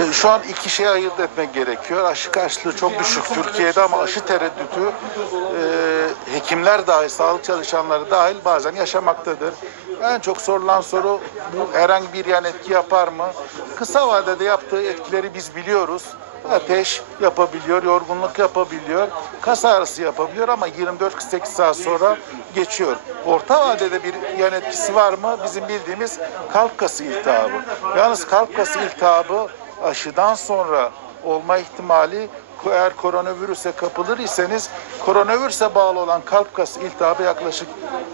E, Şu an iki şey ayırt etmek gerekiyor. Aşı karşılığı çok düşük Türkiye'de ama aşı tereddütü e, hekimler dahil, sağlık çalışanları dahil bazen yaşamaktadır. En çok sorulan soru bu herhangi bir yan etki yapar mı? Kısa vadede yaptığı etkileri biz biliyoruz. Ateş yapabiliyor, yorgunluk yapabiliyor, kas ağrısı yapabiliyor ama 24-48 saat sonra geçiyor. Orta vadede bir yan etkisi var mı? Bizim bildiğimiz kalp kası iltihabı. Yalnız kalp kası iltihabı aşıdan sonra olma ihtimali eğer koronavirüse kapılır iseniz koronavirüse bağlı olan kalp kası iltihabı yaklaşık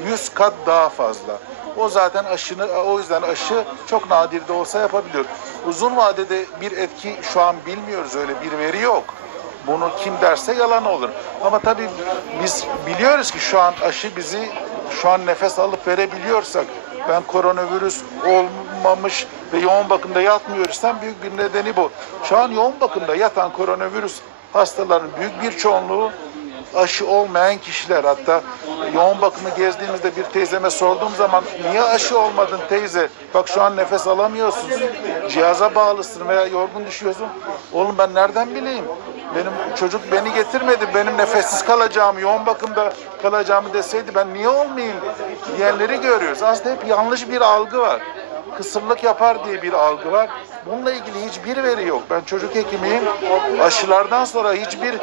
100 kat daha fazla. O zaten aşını o yüzden aşı çok nadir de olsa yapabiliyor. Uzun vadede bir etki şu an bilmiyoruz öyle bir veri yok. Bunu kim derse yalan olur. Ama tabii biz biliyoruz ki şu an aşı bizi şu an nefes alıp verebiliyorsak ben koronavirüs olmamış ve yoğun bakımda yatmıyorsam büyük bir nedeni bu. Şu an yoğun bakımda yatan koronavirüs hastaların büyük bir çoğunluğu aşı olmayan kişiler. Hatta yoğun bakımı gezdiğimizde bir teyzeme sorduğum zaman niye aşı olmadın teyze? Bak şu an nefes alamıyorsun. Cihaza bağlısın veya yorgun düşüyorsun. Oğlum ben nereden bileyim? Benim çocuk beni getirmedi. Benim nefessiz kalacağımı, yoğun bakımda kalacağımı deseydi ben niye olmayayım diyenleri görüyoruz. Aslında hep yanlış bir algı var. Kısırlık yapar diye bir algı var. Bununla ilgili hiçbir veri yok. Ben çocuk hekimiyim. Aşılardan sonra hiçbir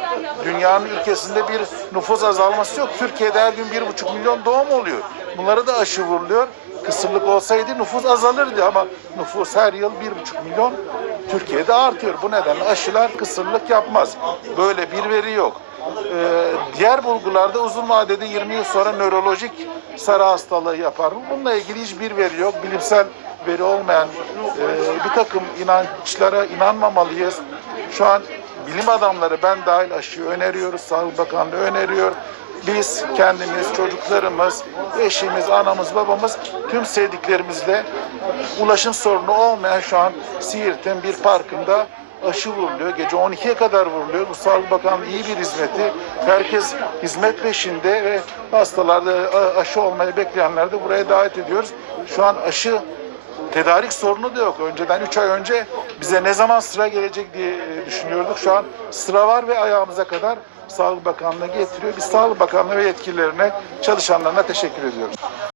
dünyanın ülkesinde bir nüfus azalması yok. Türkiye'de her gün bir buçuk milyon doğum oluyor. Bunlara da aşı vuruluyor. Kısırlık olsaydı nüfus azalırdı ama nüfus her yıl bir buçuk milyon Türkiye'de artıyor. Bu nedenle aşılar kısırlık yapmaz. Böyle bir veri yok. Ee, diğer bulgularda uzun vadede 20 yıl sonra nörolojik sarı hastalığı yapar mı? Bununla ilgili hiçbir veri yok. Bilimsel veri olmayan e, bir takım inançlara inanmamalıyız. Şu an bilim adamları ben dahil aşıyı öneriyoruz. Sağlık Bakanlığı öneriyor. Biz kendimiz, çocuklarımız, eşimiz, anamız, babamız tüm sevdiklerimizle ulaşım sorunu olmayan şu an Siirt'in bir parkında aşı vuruluyor. Gece 12'ye kadar vuruluyor. Bu Sağlık Bakanlığı iyi bir hizmeti. Herkes hizmet peşinde ve hastalarda a- aşı olmayı bekleyenler de buraya davet ediyoruz. Şu an aşı tedarik sorunu da yok. Önceden 3 ay önce bize ne zaman sıra gelecek diye e, düşünüyorduk. Şu an sıra var ve ayağımıza kadar Sağlık Bakanlığı getiriyor. Biz Sağlık Bakanlığı ve yetkililerine, çalışanlarına teşekkür ediyoruz.